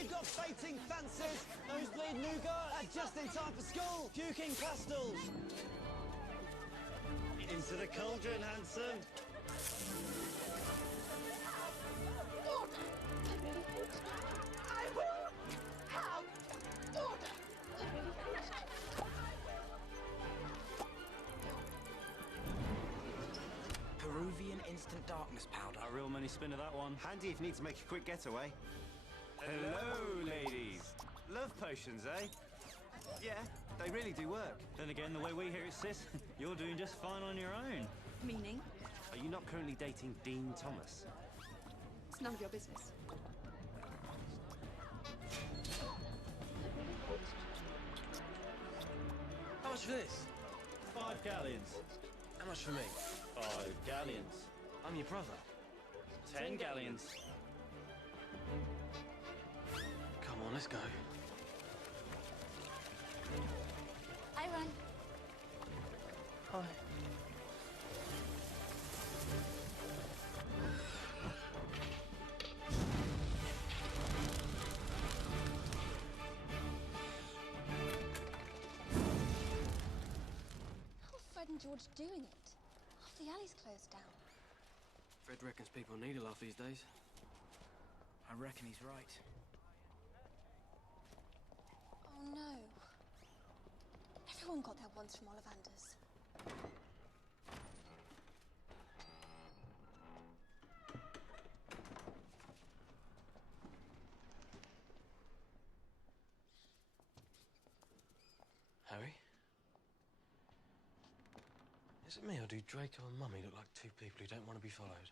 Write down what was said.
We've got fainting fancies, nosebleed nougat, and just in time for school, puking pastels. Into the cauldron, handsome. I will have order. Peruvian instant darkness powder. A real money spinner, that one. Handy if you need to make a quick getaway. Hello, ladies. Love potions, eh? Yeah, they really do work. Then again, the way we hear it, sis, you're doing just fine on your own. Meaning? Are you not currently dating Dean Thomas? It's none of your business. How much for this? 5 galleons. How much for me? 5 galleons. I'm your brother. 10 galleons. Come on, let's go. I run. Hi. How are Fred and George doing it? Half the alley's closed down. Fred reckons people need a laugh these days. I reckon he's right. Oh no. Everyone got their ones from Ollivander's. Harry? Is it me, or do Draco and Mummy look like two people who don't want to be followed?